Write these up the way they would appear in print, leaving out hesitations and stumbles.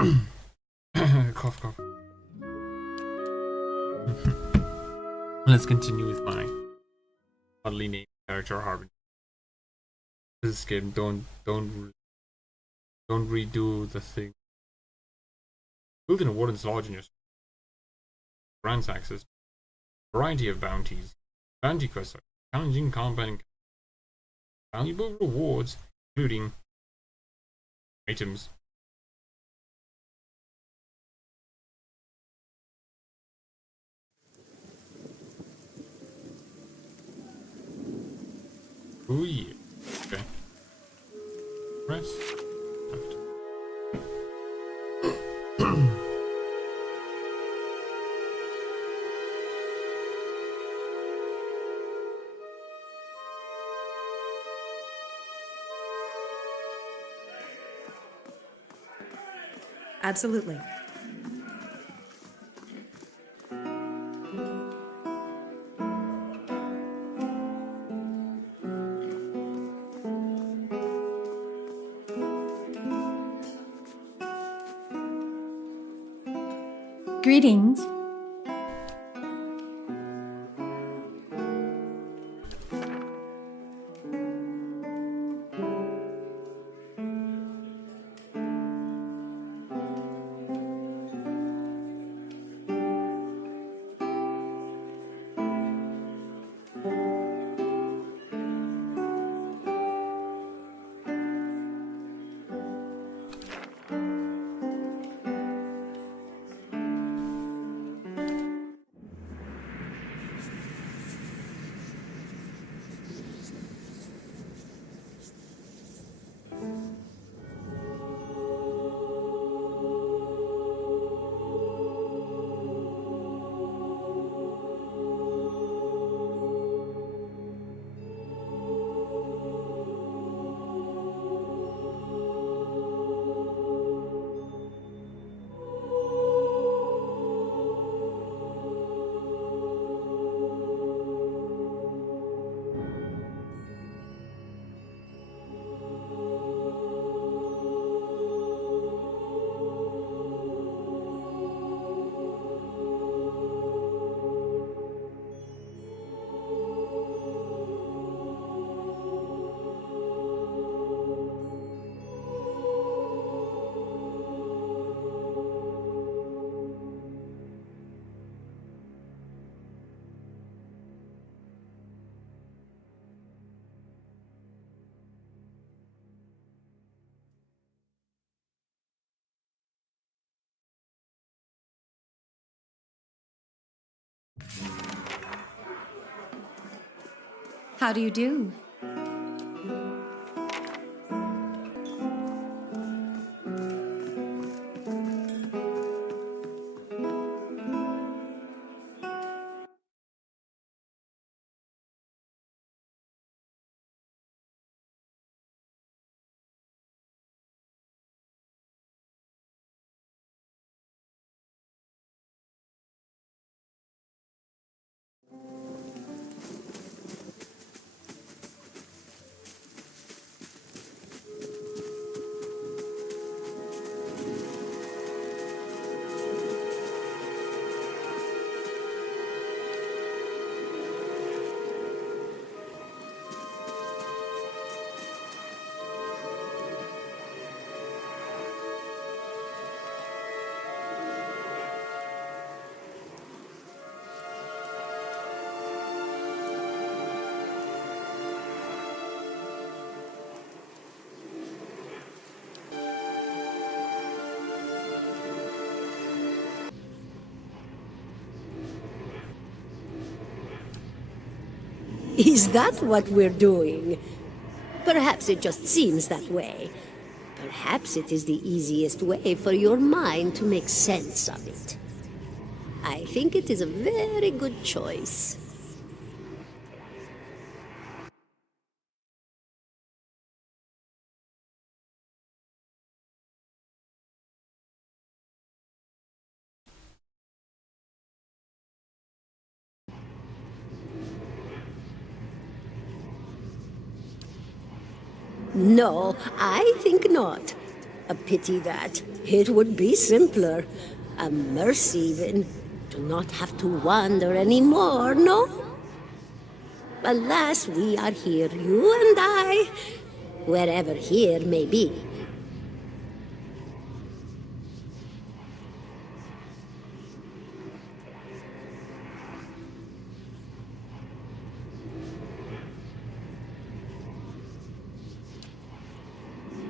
Cough, cough. Let's continue with my oddly named character Harbin. This game, don't redo the thing. Build an warden's lodge in your grants access to a variety of bounties. Bounty quests are challenging combat and valuable rewards, including items. Oh yeah. Okay. Press. Left. Absolutely. Greetings. How do you do? Is that what we're doing? Perhaps it just seems that way. Perhaps it is the easiest way for your mind to make sense of it. I think it is a very good choice. No, I think not. A pity that. It would be simpler. A mercy even. To not have to wander anymore, no? Alas, we are here, you and I, wherever here may be.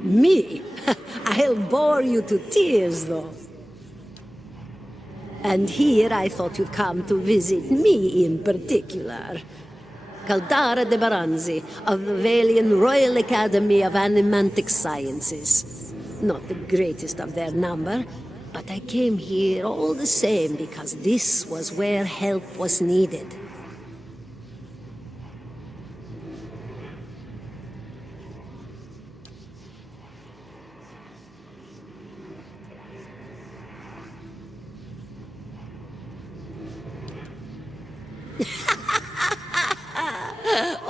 Me? I'll bore you to tears, though. And here I thought you'd come to visit me in particular. Caldara de Baranzi, of the Valian Royal Academy of Animantic Sciences. Not the greatest of their number, but I came here all the same because this was where help was needed.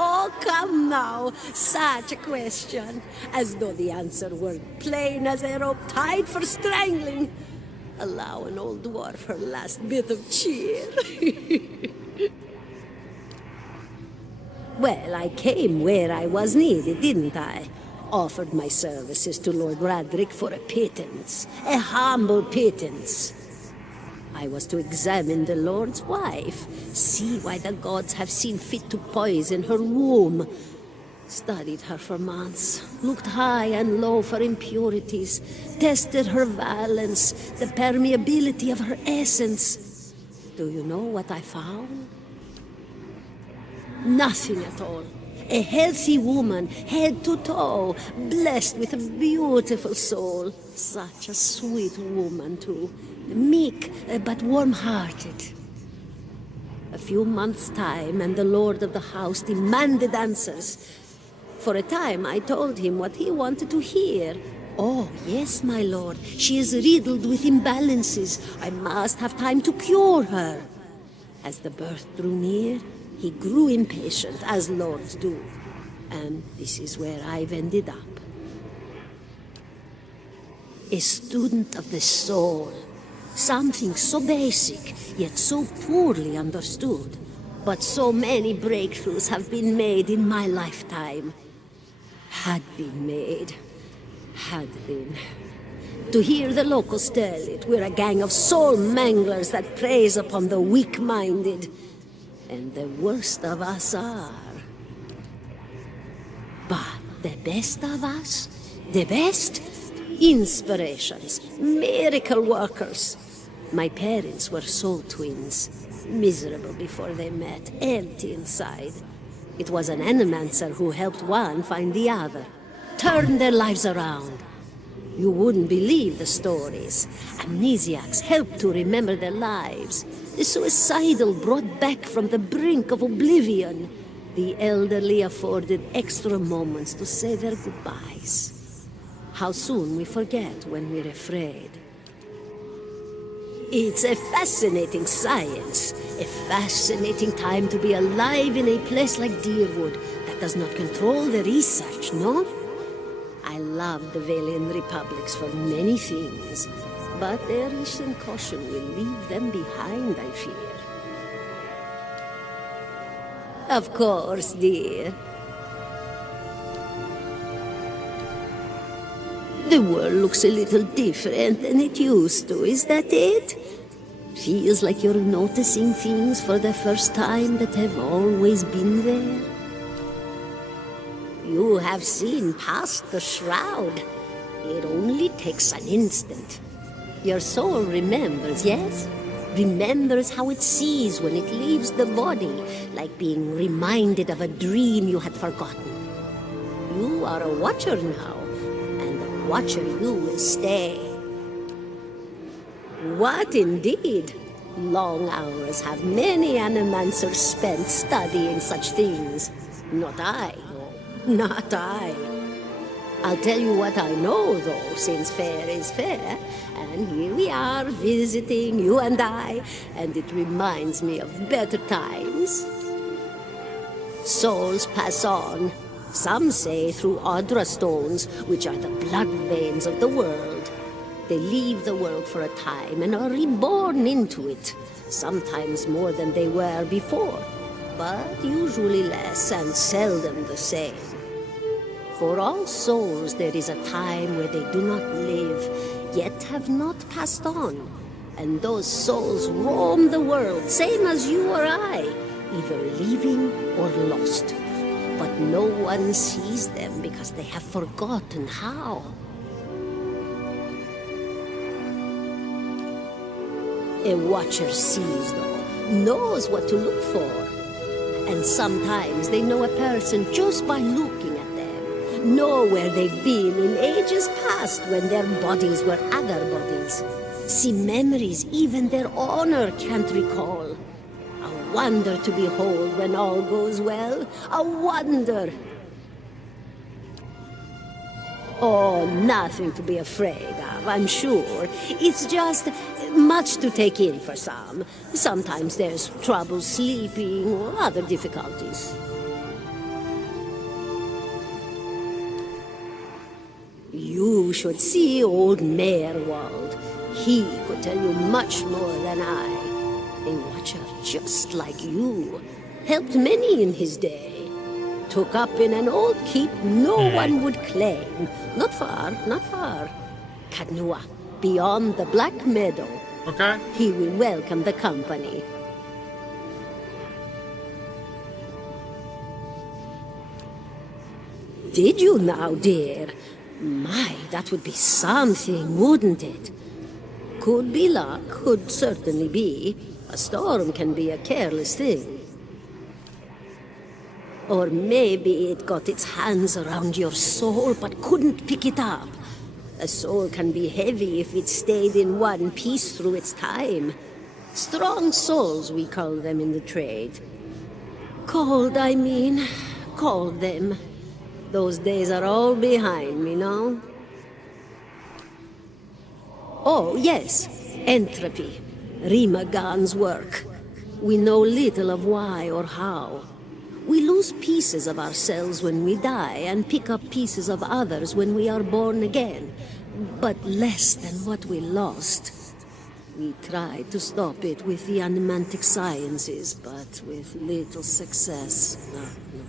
Oh, come now. Such a question. As though the answer were plain as a rope tied for strangling. Allow an old dwarf her last bit of cheer. Well, I came where I was needed, didn't I? Offered my services to Lord Radric for a pittance. A humble pittance. I was to examine the Lord's wife, see why the gods have seen fit to poison her womb. Studied her for months, looked high and low for impurities, tested her valence, the permeability of her essence. Do you know what I found? Nothing at all. A healthy woman, head to toe, blessed with a beautiful soul. Such a sweet woman, too. Meek, but warm-hearted. A few months' time, and the lord of the house demanded answers. For a time, I told him what he wanted to hear. Oh, yes, my lord, she is riddled with imbalances. I must have time to cure her. As the birth drew near, he grew impatient, as lords do. And this is where I've ended up. A student of the soul. Something so basic, yet so poorly understood. But so many breakthroughs have been made in my lifetime. Had been made. Had been. To hear the locals tell it, we're a gang of soul manglers that preys upon the weak-minded. And the worst of us are. But the best of us? The best? Inspirations, miracle workers. My parents were soul twins, miserable before they met, empty inside. It was an animancer who helped one find the other, turned their lives around. You wouldn't believe the stories. Amnesiacs helped to remember their lives. The suicidal brought back from the brink of oblivion. The elderly afforded extra moments to say their goodbyes. How soon we forget when we're afraid. It's a fascinating science, a fascinating time to be alive in a place like Deerwood that does not control the research, no? I love the Valian Republics for many things, but their recent caution will leave them behind, I fear. Of course, dear. The world looks a little different than it used to, is that it? Feels like you're noticing things for the first time that have always been there. You have seen past the shroud. It only takes an instant. Your soul remembers, yes? Remembers how it sees when it leaves the body, like being reminded of a dream you had forgotten. You are a watcher now. Watcher you will stay. What indeed? Long hours have many animancers spent studying such things. Not I, though. Not I. I'll tell you what I know, though, since fair is fair. And here we are, visiting, you and I, and it reminds me of better times. Souls pass on. Some say through Audra stones, which are the blood veins of the world. They leave the world for a time and are reborn into it, sometimes more than they were before, but usually less and seldom the same. For all souls there is a time where they do not live, yet have not passed on. And those souls roam the world, same as you or I, either living or lost. But no one sees them because they have forgotten how. A watcher sees, though, knows what to look for. And sometimes they know a person just by looking at them, know where they've been in ages past when their bodies were other bodies. See memories even their honor can't recall. A wonder to behold when all goes well. A wonder. Oh, nothing to be afraid of, I'm sure. It's just much to take in for some. Sometimes there's trouble sleeping or other difficulties. You should see old Merwald. He could tell you much more than I. A watcher just like you. Helped many in his day. Took up in an old keep no one would claim. Not far, not far. Kadnua, beyond the Black Meadow. Okay. He will welcome the company. Did you now, dear? My, that would be something, wouldn't it? Could be luck, could certainly be. A storm can be a careless thing. Or maybe it got its hands around your soul but couldn't pick it up. A soul can be heavy if it stayed in one piece through its time. Strong souls, we call them in the trade. Cold, I mean. Called them. Those days are all behind me now. Oh, yes. Entropy. Rimagan's work. We know little of why or how. We lose pieces of ourselves when we die and pick up pieces of others when we are born again, but less than what we lost. We tried to stop it with the animantic sciences, but with little success. No.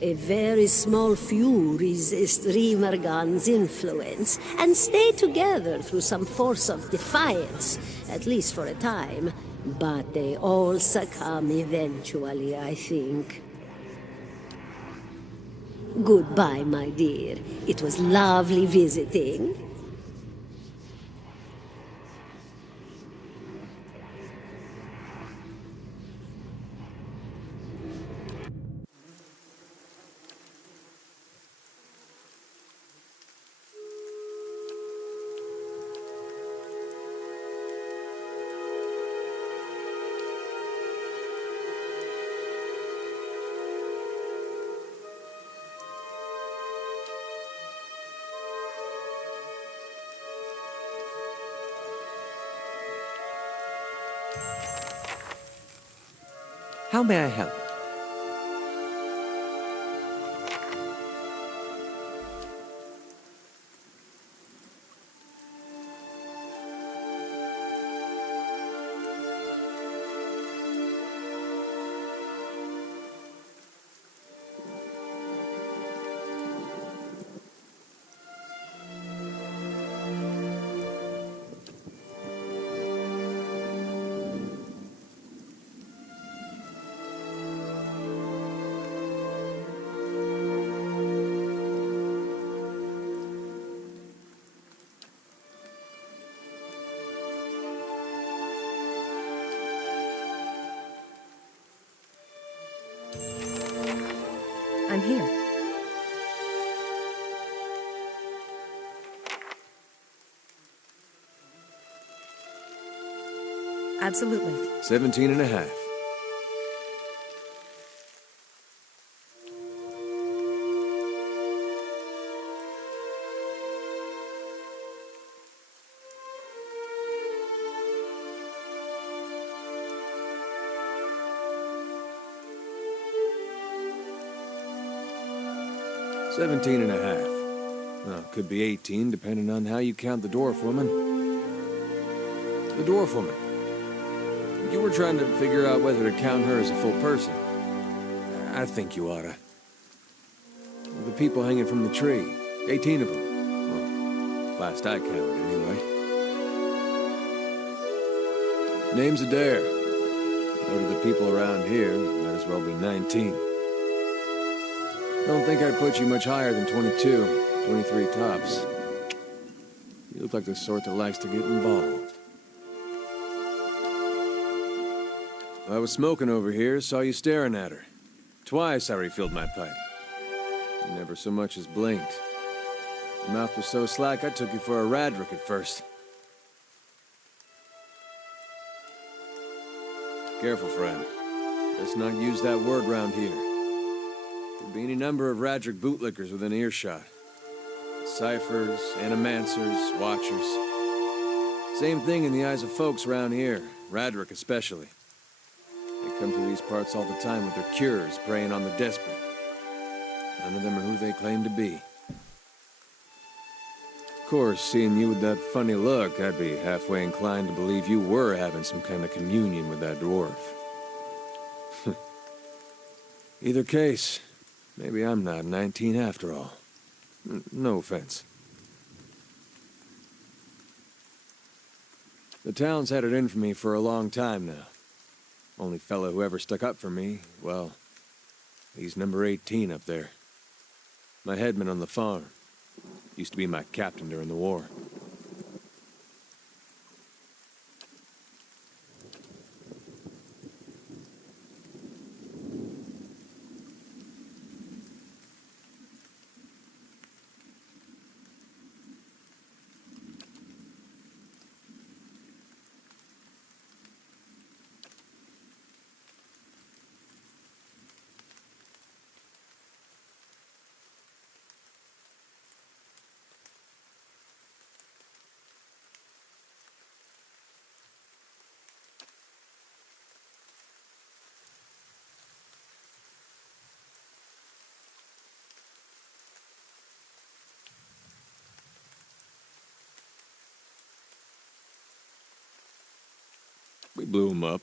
A very small few resist Rimergan's influence and stay together through some force of defiance, at least for a time. But they all succumb eventually, I think. Goodbye, my dear. It was lovely visiting. How may I help? I'm here. Absolutely. 17 and a half. 17 and a half. Well, could be 18, depending on how you count the dwarf woman. The dwarf woman. You were trying to figure out whether to count her as a full person. I think you oughta. The people hanging from the tree. 18 of them. Well, last I counted, anyway. Name's Adair. So to the people around here, might as well be 19. Don't think I'd put you much higher than 22, 23 tops. You look like the sort that likes to get involved. I was smoking over here, saw you staring at her. Twice I refilled my pipe. You never so much as blinked. Your mouth was so slack I took you for a Radric at first. Careful, friend. Let's not use that word round here. Could be any number of Radric bootlickers within earshot. Ciphers, animancers, watchers. Same thing in the eyes of folks around here, Radric especially. They come through these parts all the time with their cures, preying on the desperate. None of them are who they claim to be. Of course, seeing you with that funny look, I'd be halfway inclined to believe you were having some kind of communion with that dwarf. Either case, maybe I'm not 19 after all. No offense. The town's had it in for me for a long time now. Only fellow who ever stuck up for me, well, he's number 18 up there. My headman on the farm. Used to be my captain during the war. We blew him up.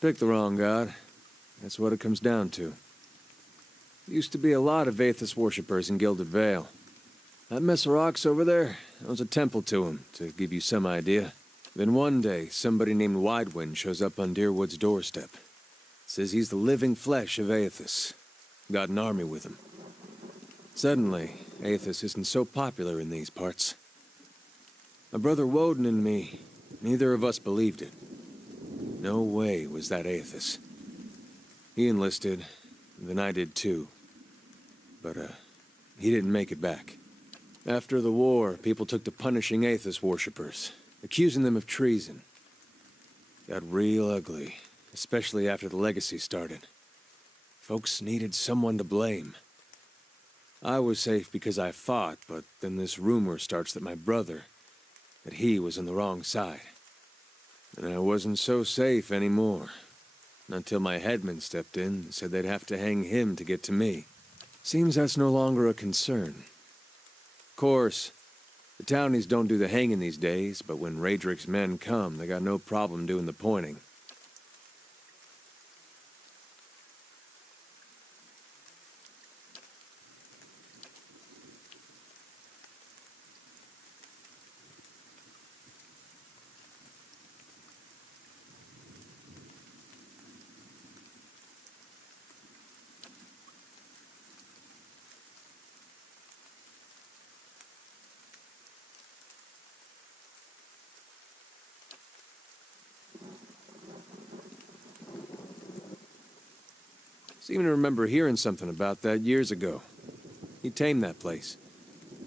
Picked the wrong god. That's what it comes down to. Used to be a lot of Aethys worshippers in Gilded Vale. That mess of rocks over there, that was a temple to him, to give you some idea. Then one day, somebody named Widewind shows up on Deerwood's doorstep. Says he's the living flesh of Aethys. Got an army with him. Suddenly, Aethys isn't so popular in these parts. My brother Woden and me, neither of us believed it. No way was that Aethys. He enlisted, then I did too. But, he didn't make it back. After the war, people took to punishing Aethys worshippers, accusing them of treason. Got real ugly. Especially after the legacy started. Folks needed someone to blame. I was safe because I fought, but then this rumor starts that my brother, that he was on the wrong side. And I wasn't so safe anymore. Until my headman stepped in and said they'd have to hang him to get to me. Seems that's no longer a concern. Of course, the townies don't do the hanging these days, but when Raedric's men come, they got no problem doing the pointing. Seem to remember hearing something about that years ago. He tamed that place.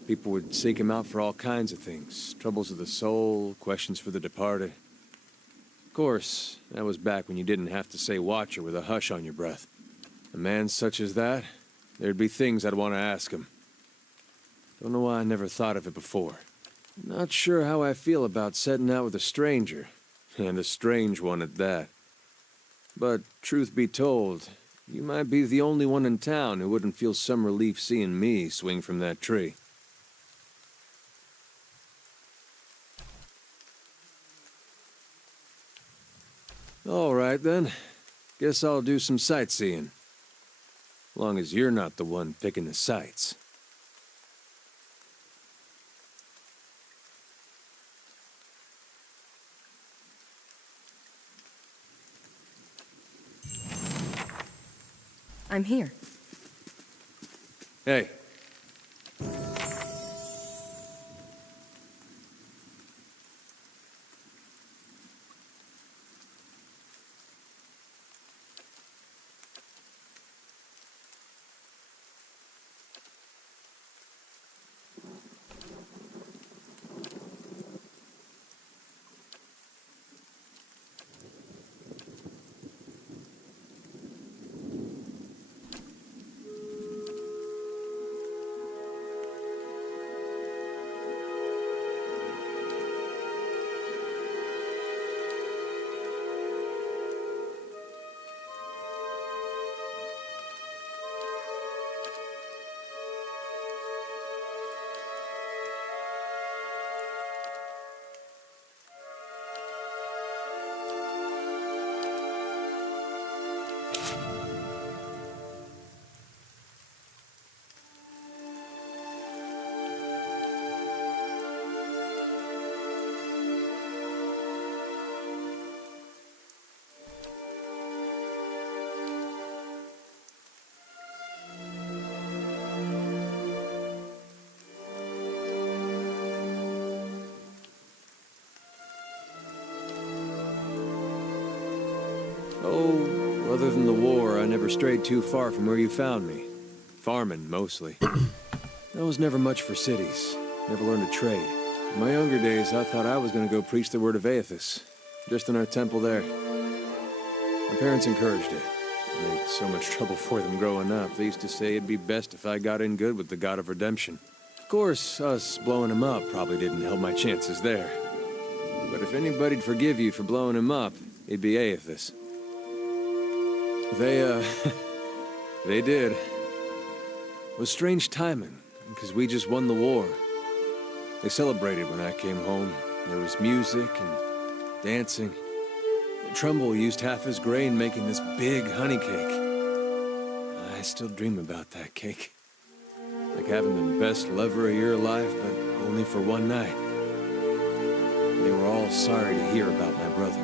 People would seek him out for all kinds of things. Troubles of the soul, questions for the departed. Of course, that was back when you didn't have to say Watcher with a hush on your breath. A man such as that, there'd be things I'd want to ask him. Don't know why I never thought of it before. Not sure how I feel about setting out with a stranger, and a strange one at that. But, truth be told, you might be the only one in town who wouldn't feel some relief seeing me swing from that tree. All right, then. Guess I'll do some sightseeing. Long as you're not the one picking the sights. I'm here. Hey. Oh, other than the war, I never strayed too far from where you found me. Farming, mostly. I was never much for cities. Never learned a trade. In my younger days, I thought I was going to go preach the word of Aethys. Just in our temple there. My parents encouraged it. It made so much trouble for them growing up. They used to say it'd be best if I got in good with the God of Redemption. Of course, us blowing him up probably didn't help my chances there. But if anybody'd forgive you for blowing him up, it'd be Aethys. They did. It was strange timing, because we just won the war. They celebrated when I came home. There was music and dancing. Trumbull used half his grain making this big honey cake. I still dream about that cake. Like having the best lover of your life, but only for one night. They were all sorry to hear about my brother.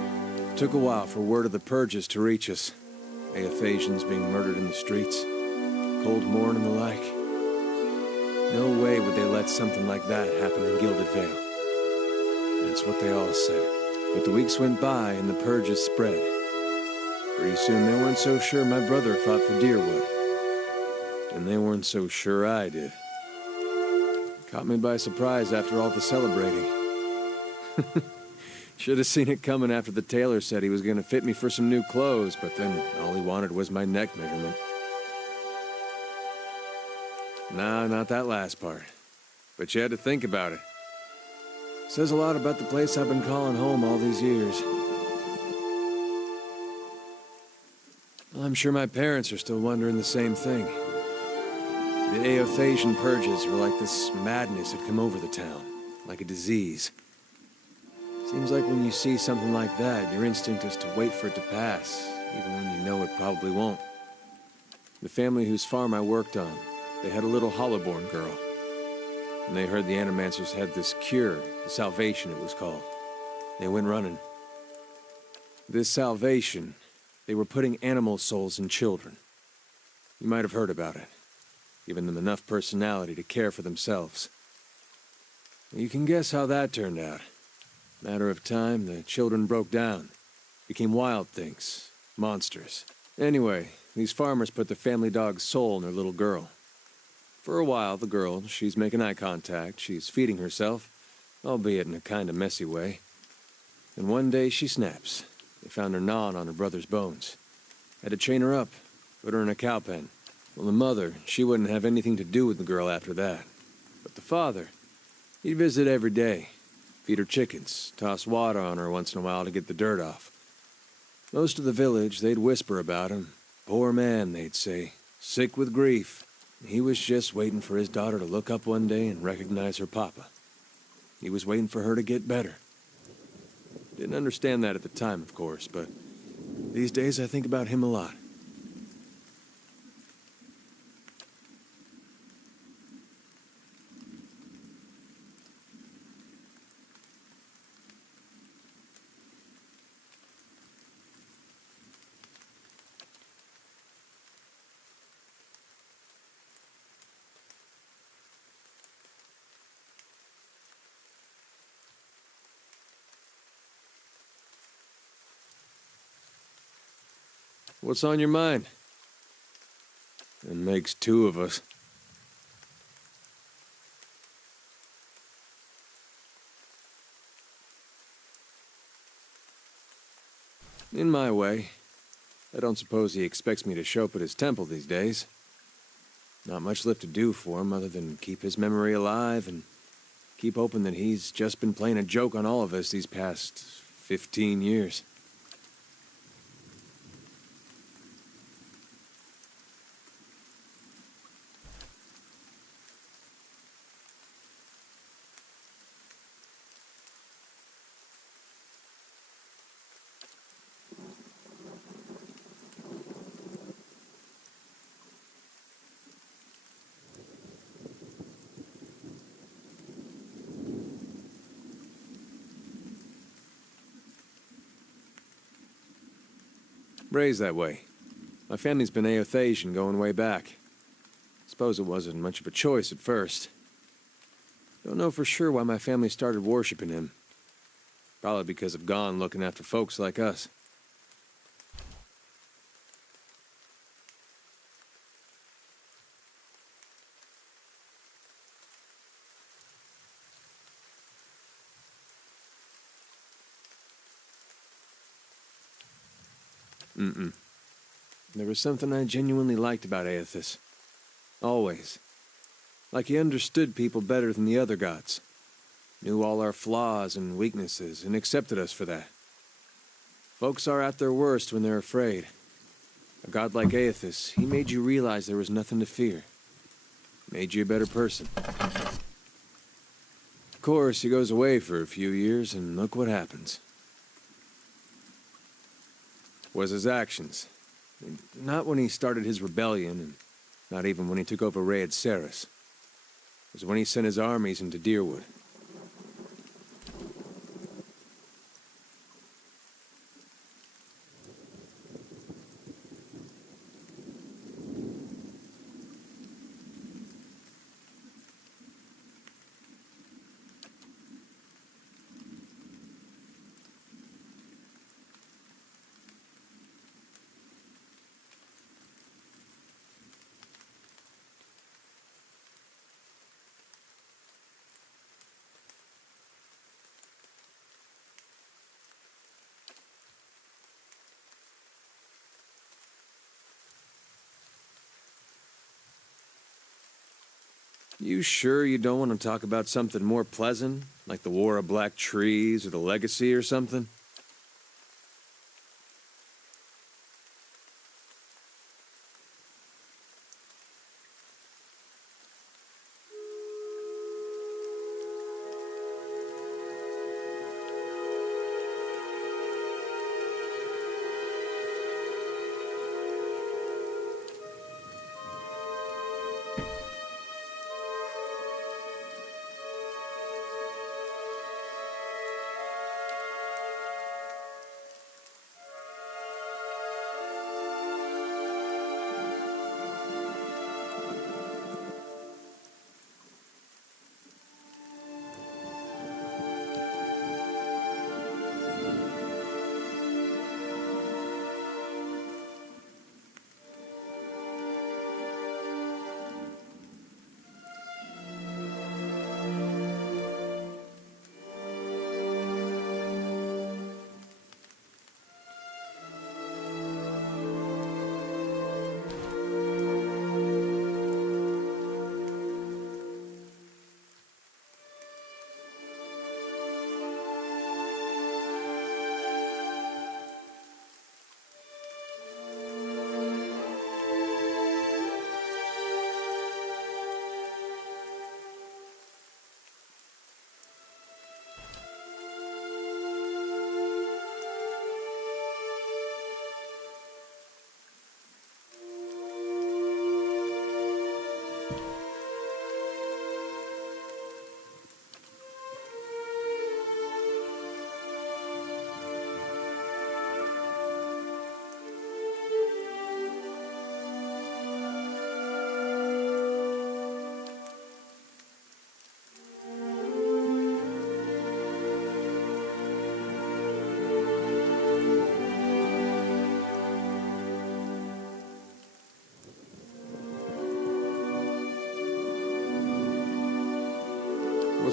It took a while for word of the purges to reach us. Aethasians being murdered in the streets, Cold Morn and the like. No way would they let something like that happen in Gilded Vale. That's what they all said. But the weeks went by and the purges spread. Pretty soon they weren't so sure my brother fought for Deerwood. And they weren't so sure I did. Caught me by surprise after all the celebrating. Should have seen it coming after the tailor said he was going to fit me for some new clothes, but then all he wanted was my neck measurement. Nah, not that last part. But you had to think about it. Says a lot about the place I've been calling home all these years. I'm sure my parents are still wondering the same thing. The Aethasian purges were like this madness had come over the town, like a disease. Seems like when you see something like that, your instinct is to wait for it to pass, even when you know it probably won't. The family whose farm I worked on, they had a little Hollowborn girl. And they heard the Animancers had this cure, the Salvation it was called. They went running. This Salvation, they were putting animal souls in children. You might have heard about it, giving them enough personality to care for themselves. You can guess how that turned out. Matter of time, the children broke down, became wild things, monsters. Anyway, these farmers put the family dog's soul in their little girl. For a while, the girl, she's making eye contact, she's feeding herself, albeit in a kind of messy way. And one day she snaps. They found her gnawing on her brother's bones. Had to chain her up, put her in a cow pen. Well, the mother, she wouldn't have anything to do with the girl after that. But the father, he'd visit every day, feed her chickens, toss water on her once in a while to get the dirt off. Most of the village, they'd whisper about him. Poor man, they'd say, sick with grief. He was just waiting for his daughter to look up one day and recognize her papa. He was waiting for her to get better. Didn't understand that at the time, of course, but these days I think about him a lot. What's on your mind? It makes two of us. In my way. I don't suppose he expects me to show up at his temple these days. Not much left to do for him other than keep his memory alive and keep hoping that he's just been playing a joke on all of us these past 15 years. Raised that way. My family's been Aothasian going way back. Suppose it wasn't much of a choice at first. Don't know for sure why my family started worshipping him. Probably because of Gon looking after folks like us. There was something I genuinely liked about Aethys. Always. Like he understood people better than the other gods. Knew all our flaws and weaknesses and accepted us for that. Folks are at their worst when they're afraid. A god like Aethys, he made you realize there was nothing to fear. Made you a better person. Of course, he goes away for a few years, and look what happens. Was his actions. Not when he started his rebellion, and not even when he took over Rhaed Saris. It was when he sent his armies into Dyrwood. You sure you don't want to talk about something more pleasant? Like the War of Black Trees or the Legacy or something?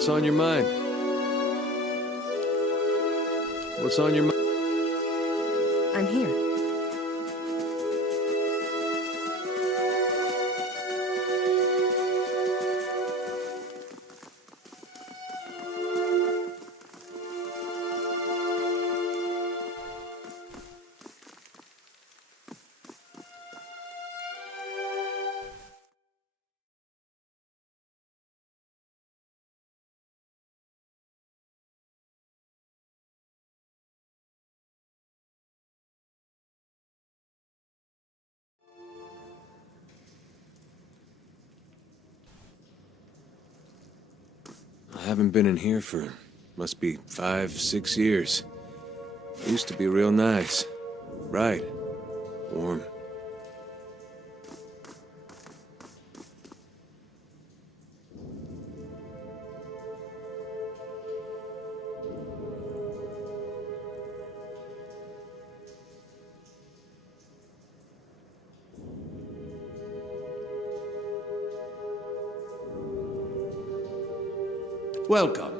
What's on your mind? What's on your mind? I'm here. I haven't been in here for, must be 5, 6 years. Used to be real nice. Bright. Warm. Welcome.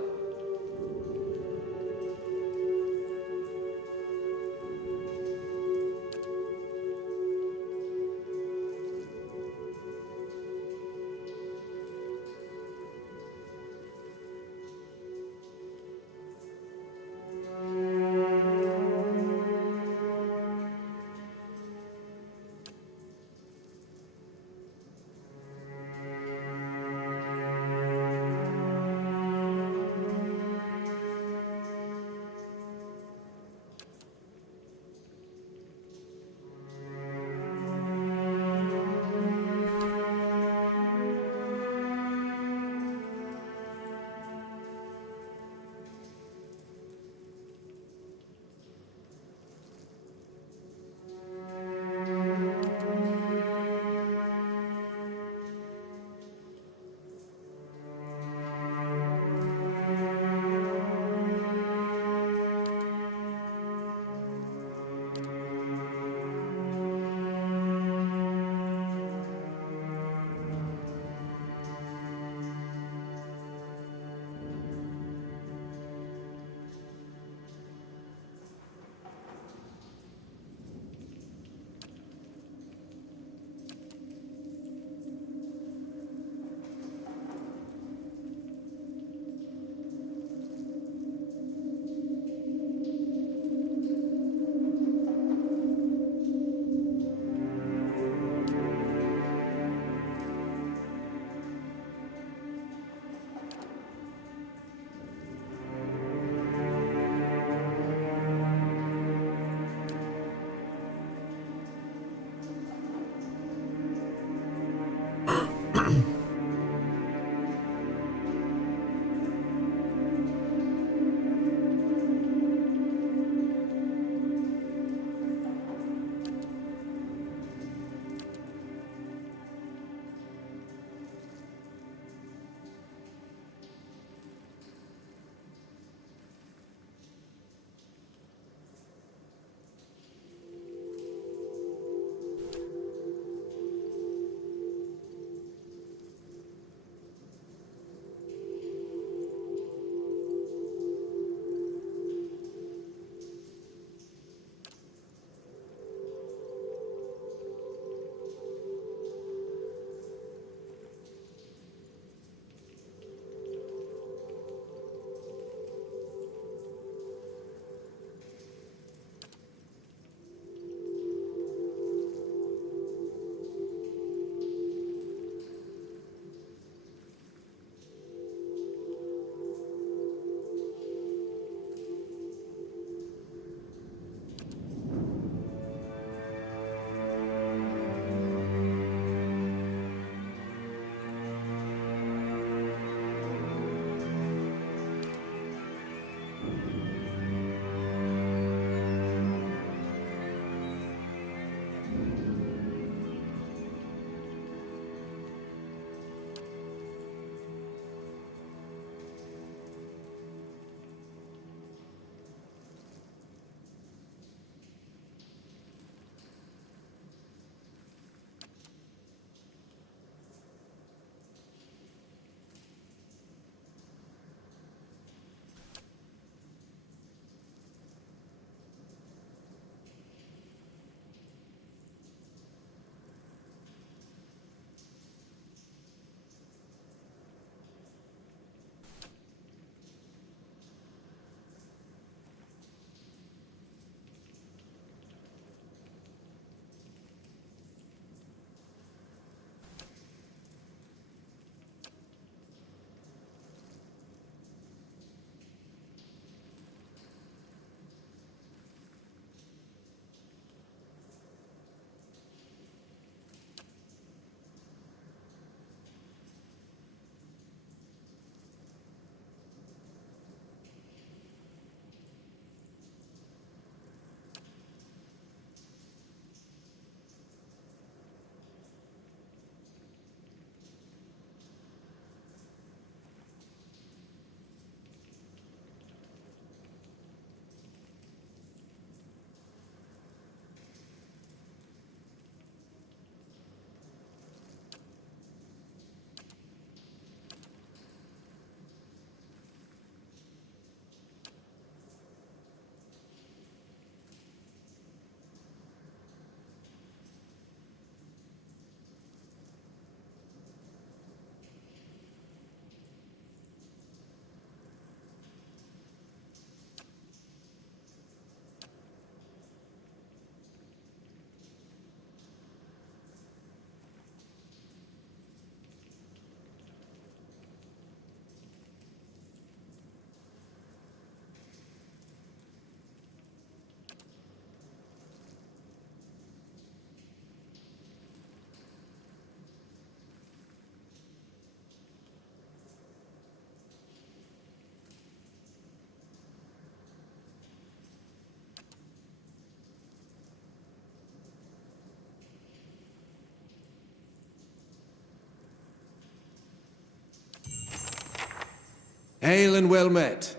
Hail and well met.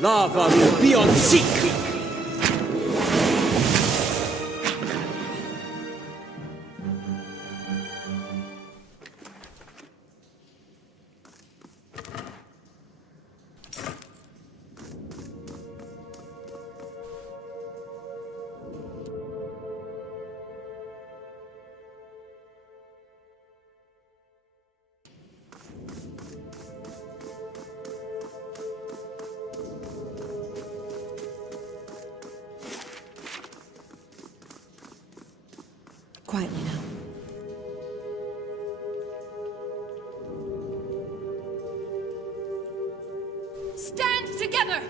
Lava will be on seek! Quietly now. Stand together!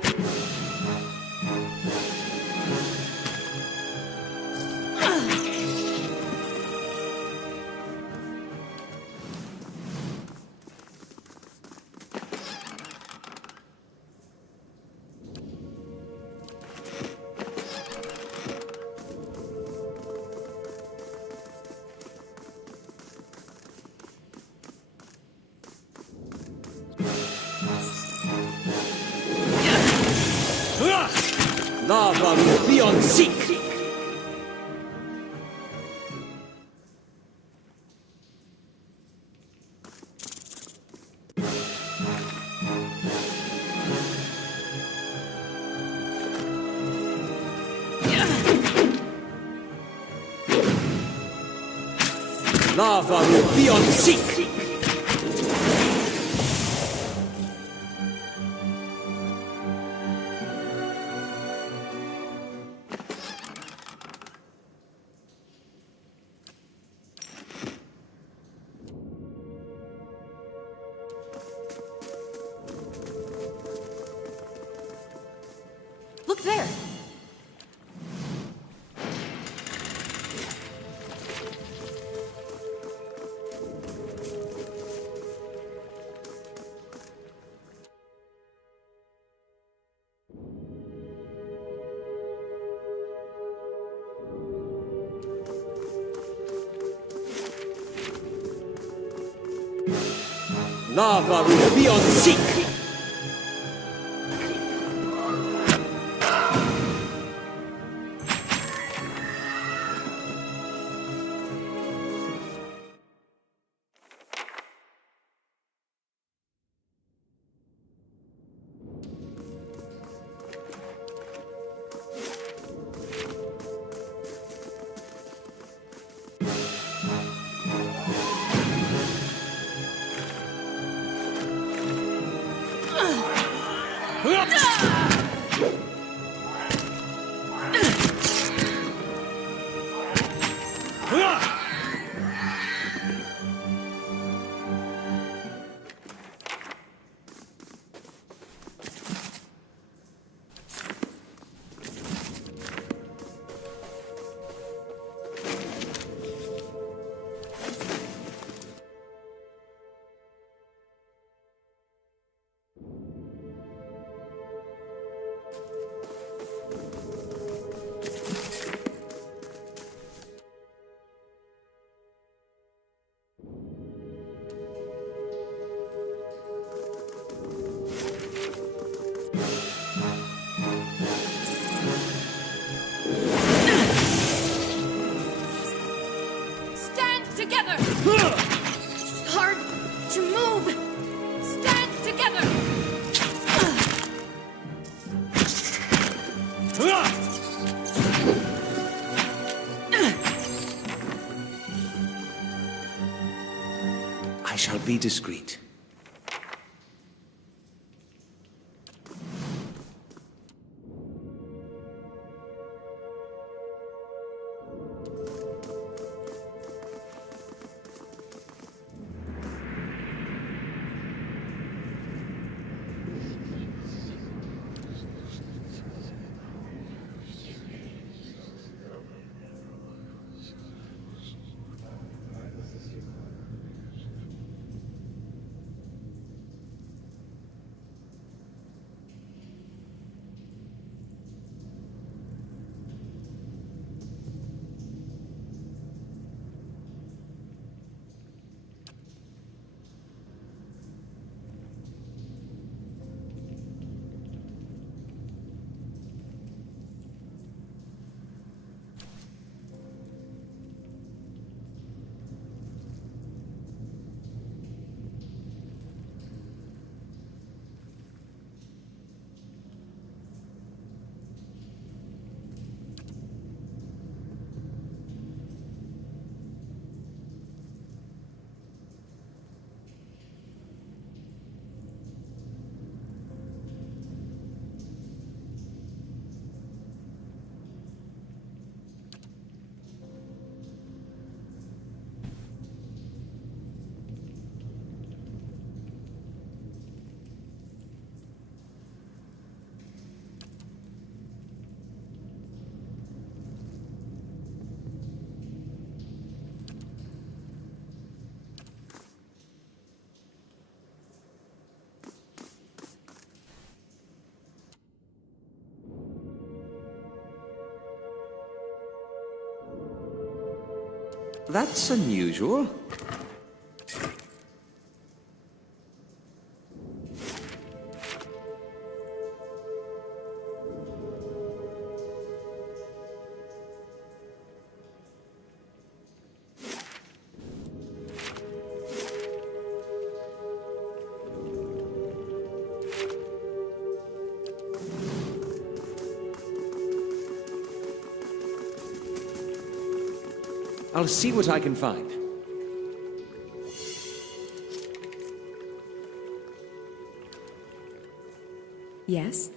Lava will be on seek! Lava will be on seek! Look there! Lava will be on seek! Stand together! Hard to move! Stand together! I shall be discreet. That's unusual. I'll see what I can find. Yes?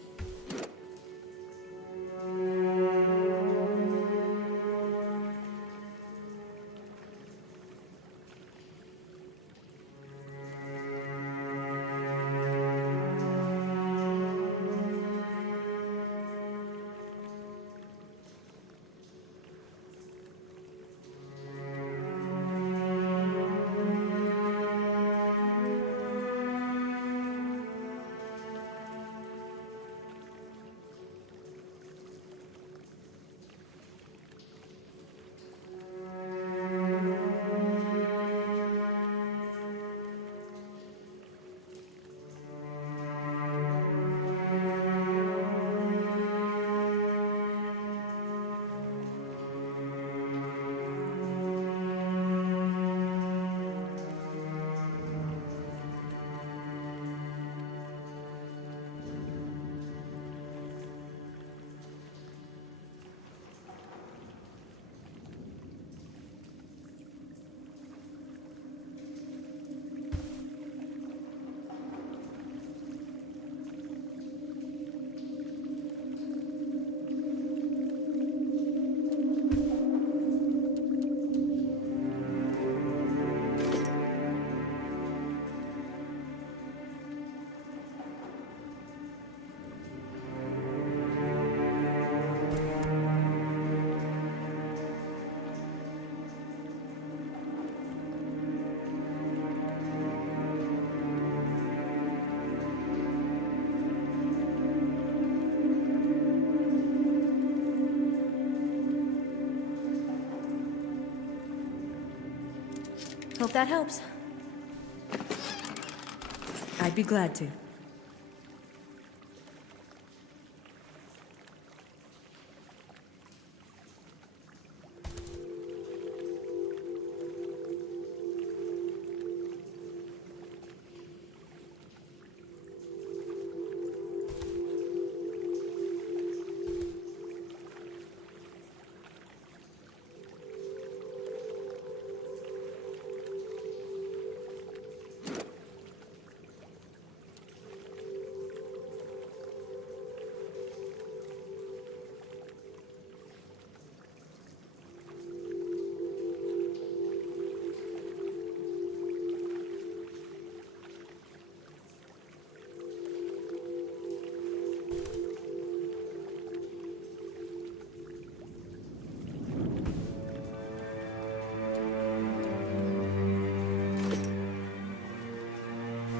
Hope that helps. I'd be glad to.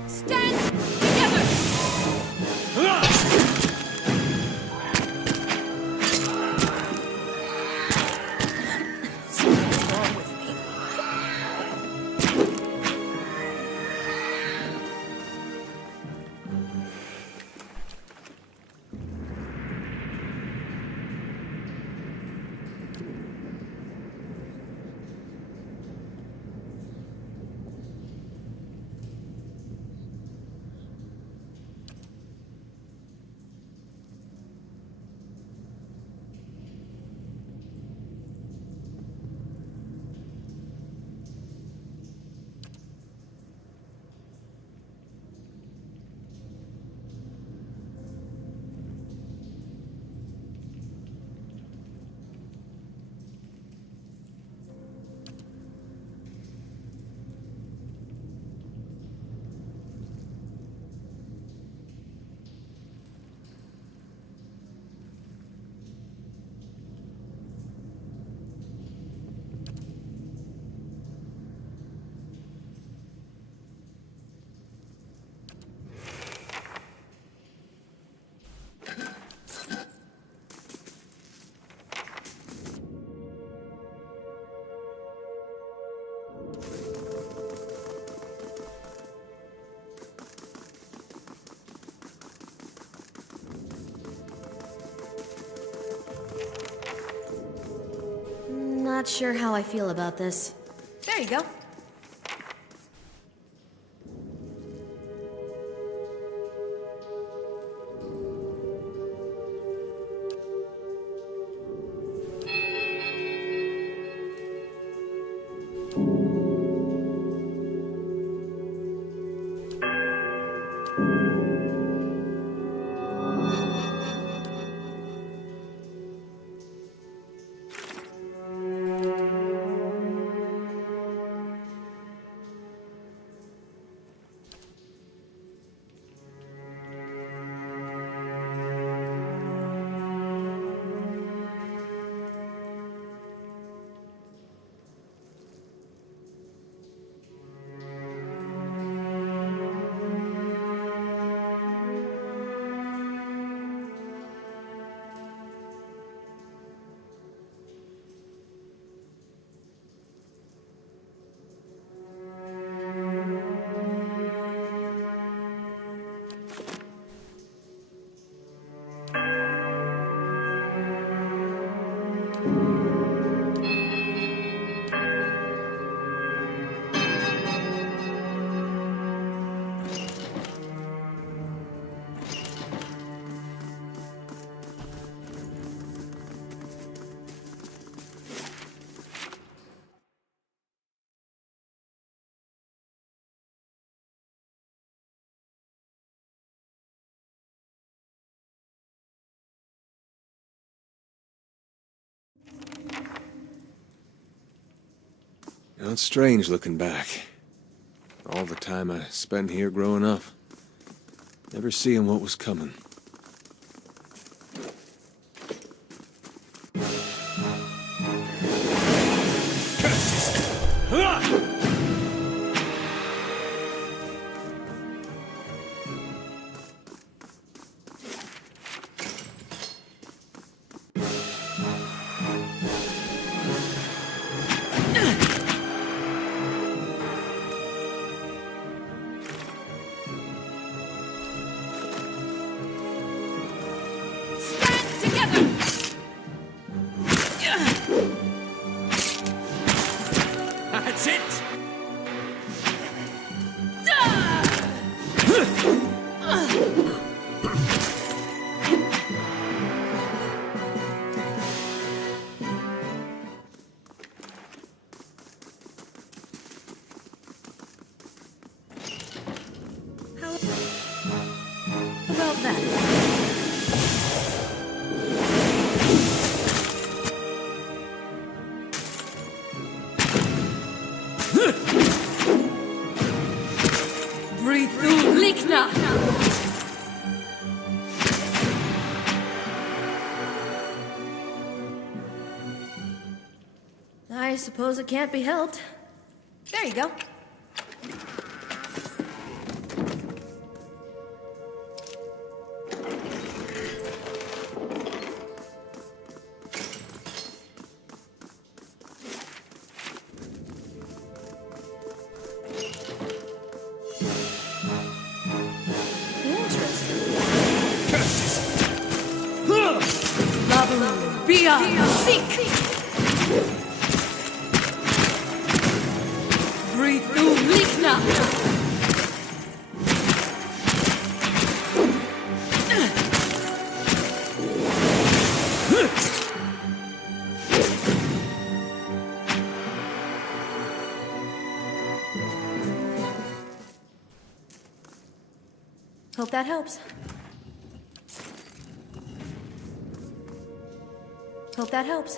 Stand together! Something's wrong with me. Not sure how I feel about this. There you go. You know, it's strange looking back. All the time I spent here growing up. Never seeing what was coming. Stand together! That's it! How about that? Breathe through Likna! I suppose it can't be helped. There you go. Interesting. Labu, Bia, Seek! Breathe through Likna! Hope that helps. Hope that helps.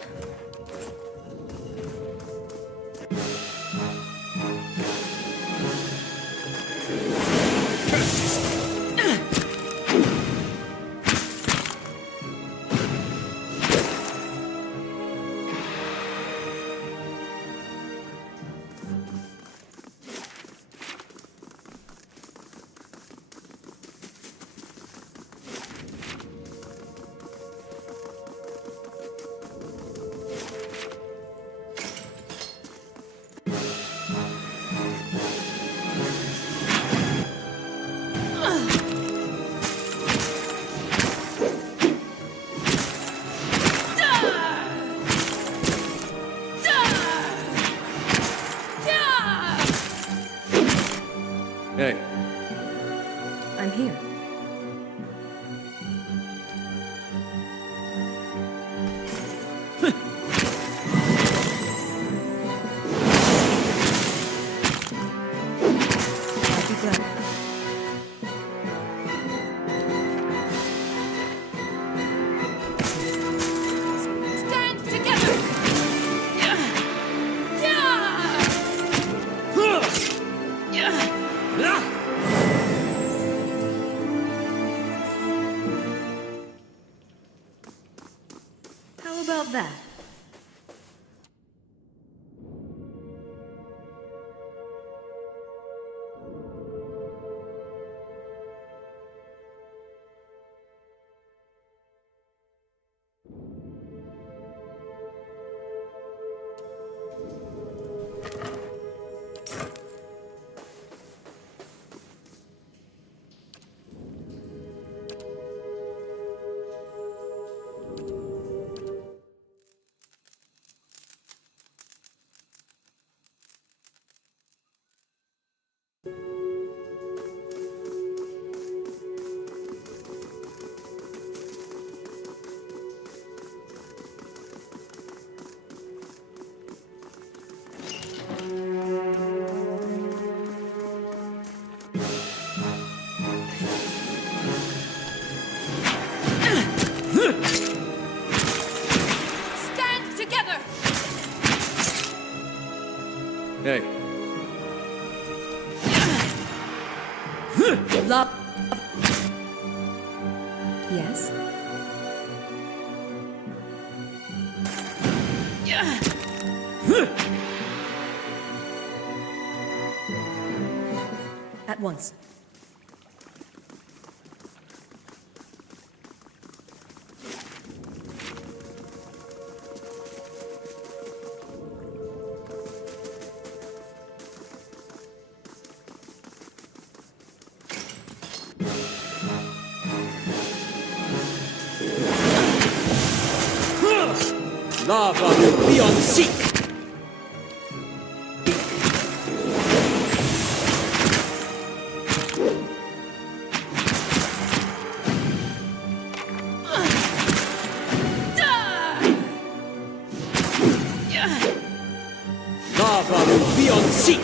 Hey, I'm here. I'll be glad. Stand together! How about that? Stand together! hey. Love. Yes? At once. Lava will be on seek! Lava will be on seek!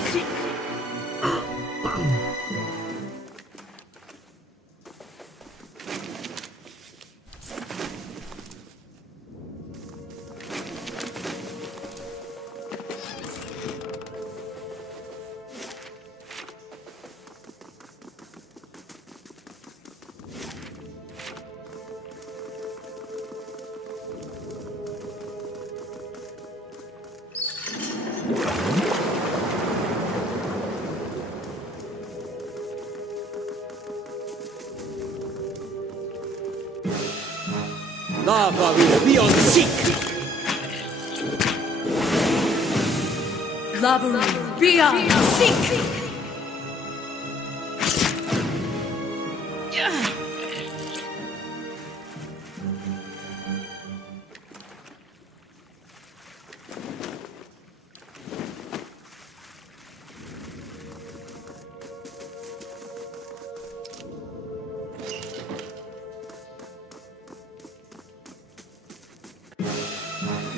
Lava will be on seek! Lava will be on seek!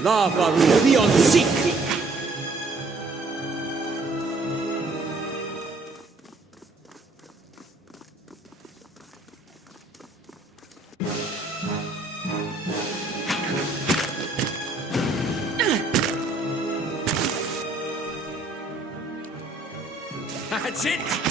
Lava will be on seek! That's it!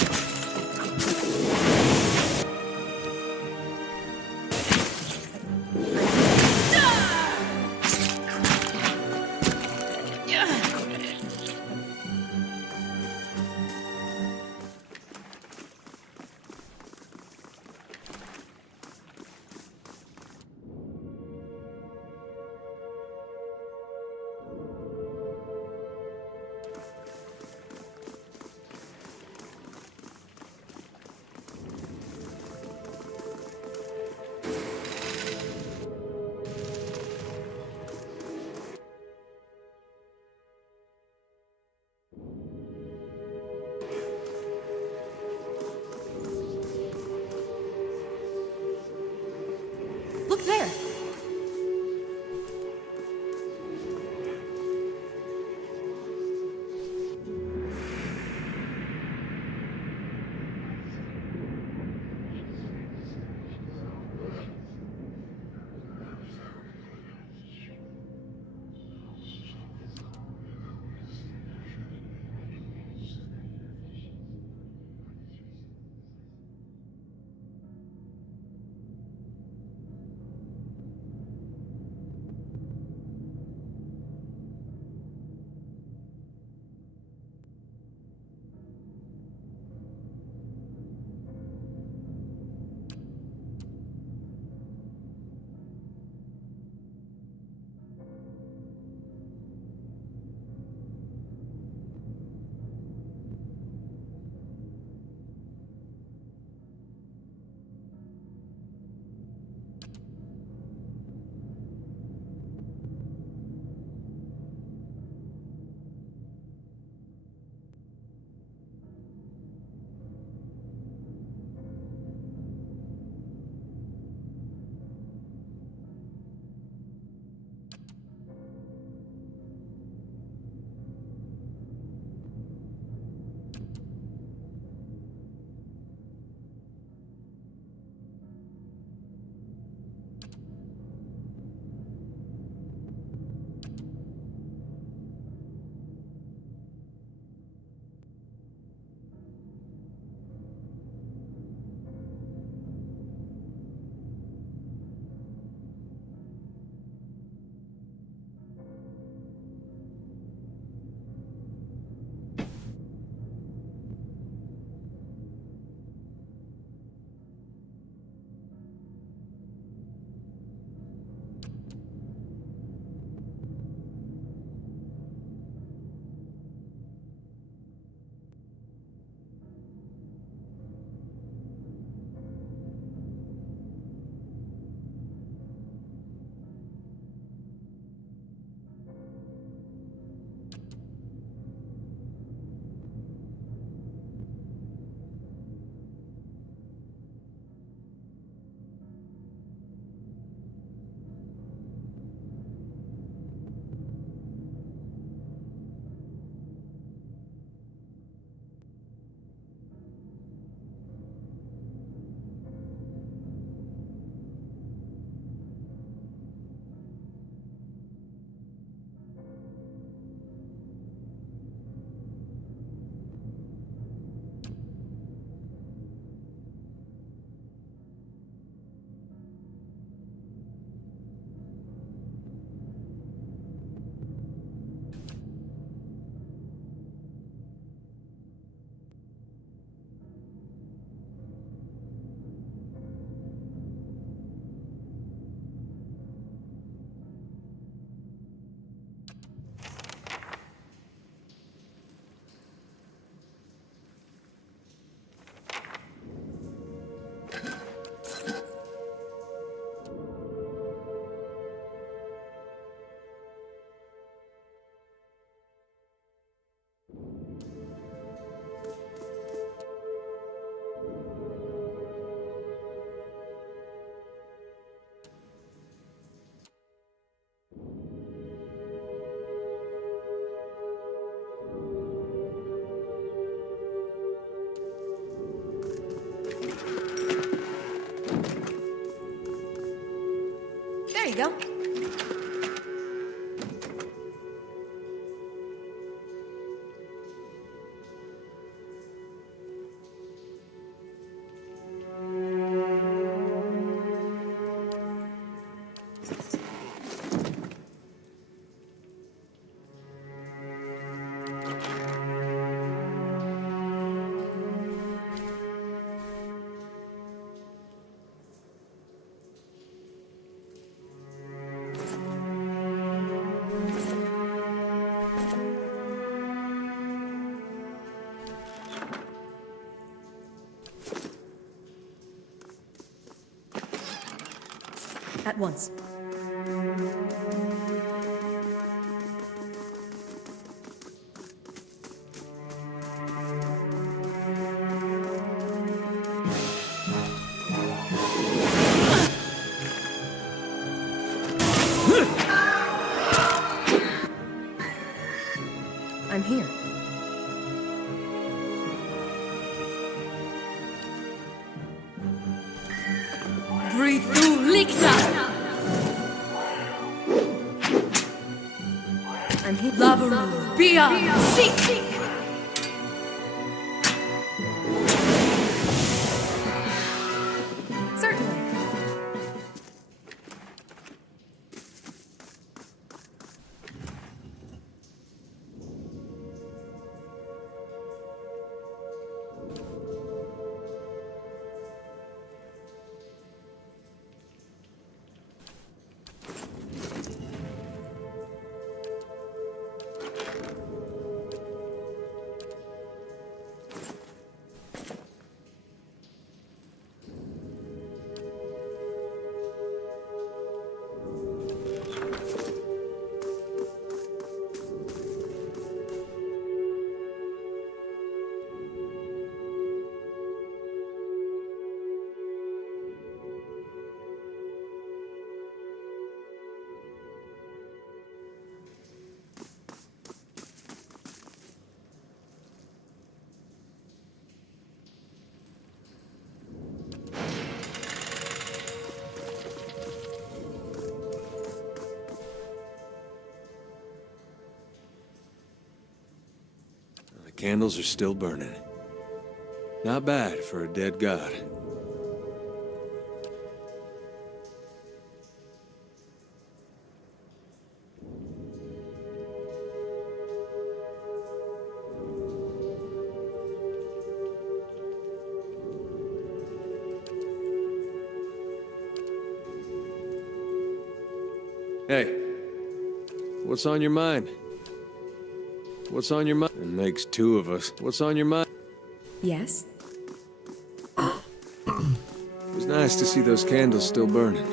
Look there! There you go. At once. Brithu Likna. I'm here. Lavaru Bia Sik. Certainly. The candles are still burning. Not bad for a dead god. Hey, what's on your mind? What's on your mind? It makes two of us. What's on your mind? Yes? It was nice to see those candles still burning.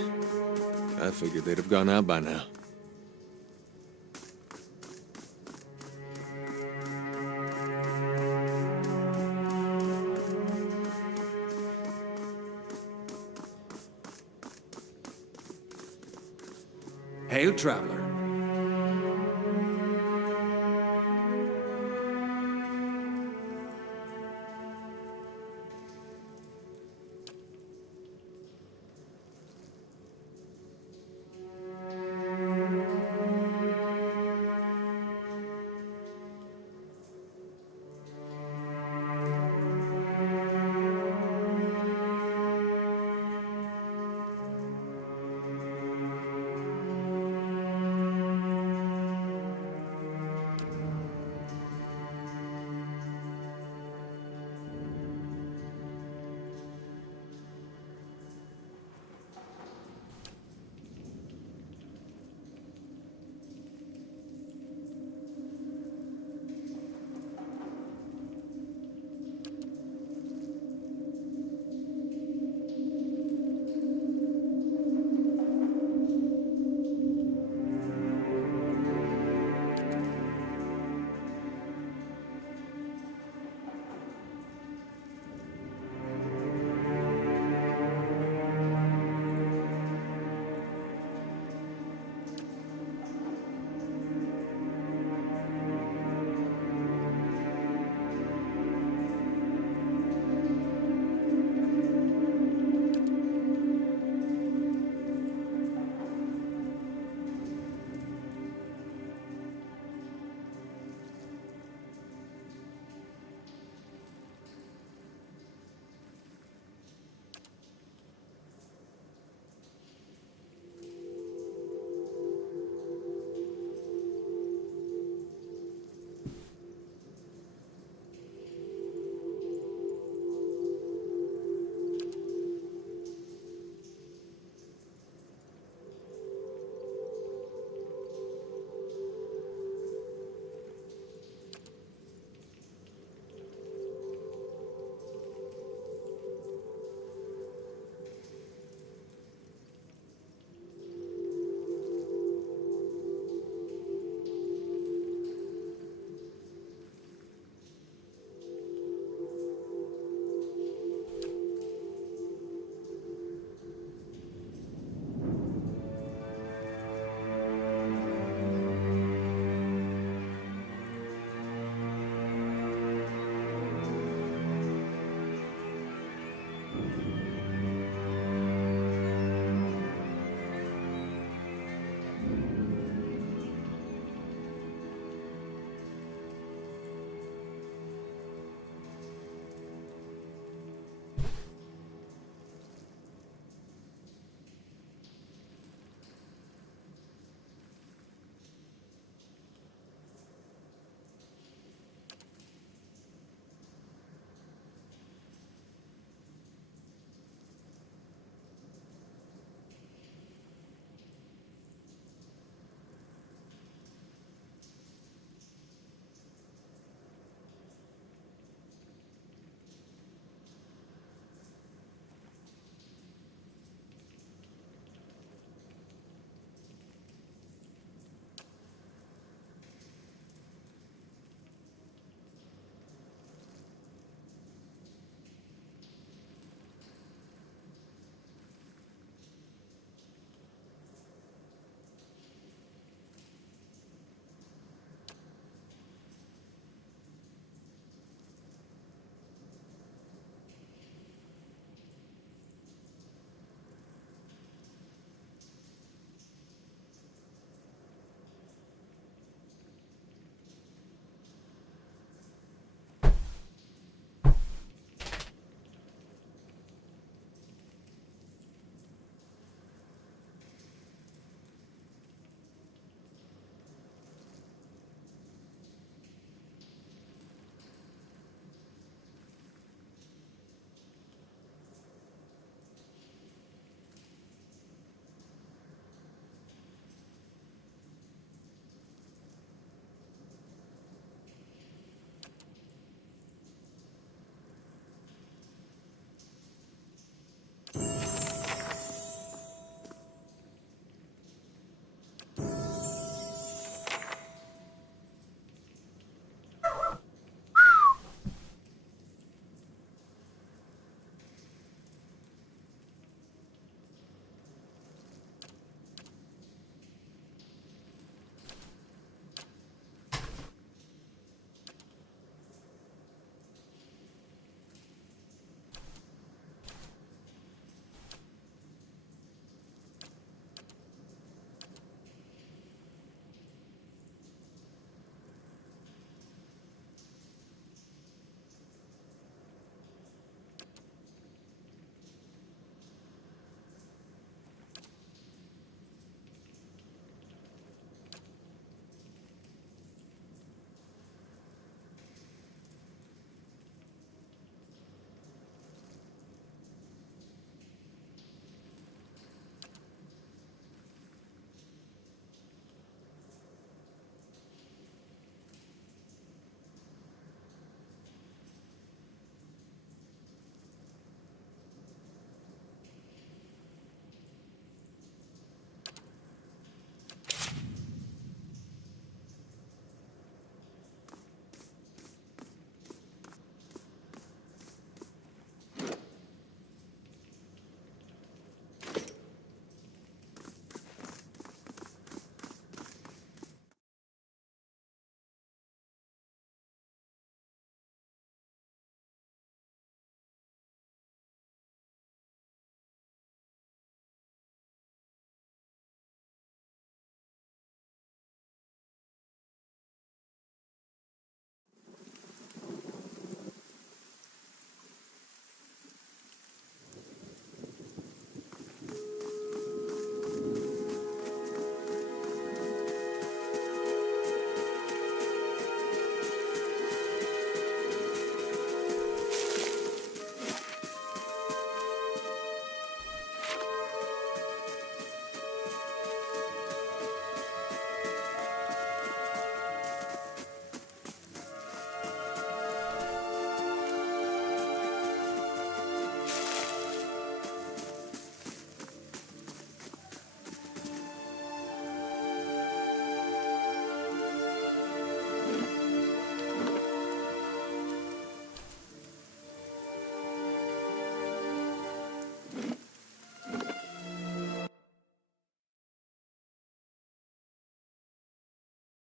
I figured they'd have gone out by now. Hail, traveler.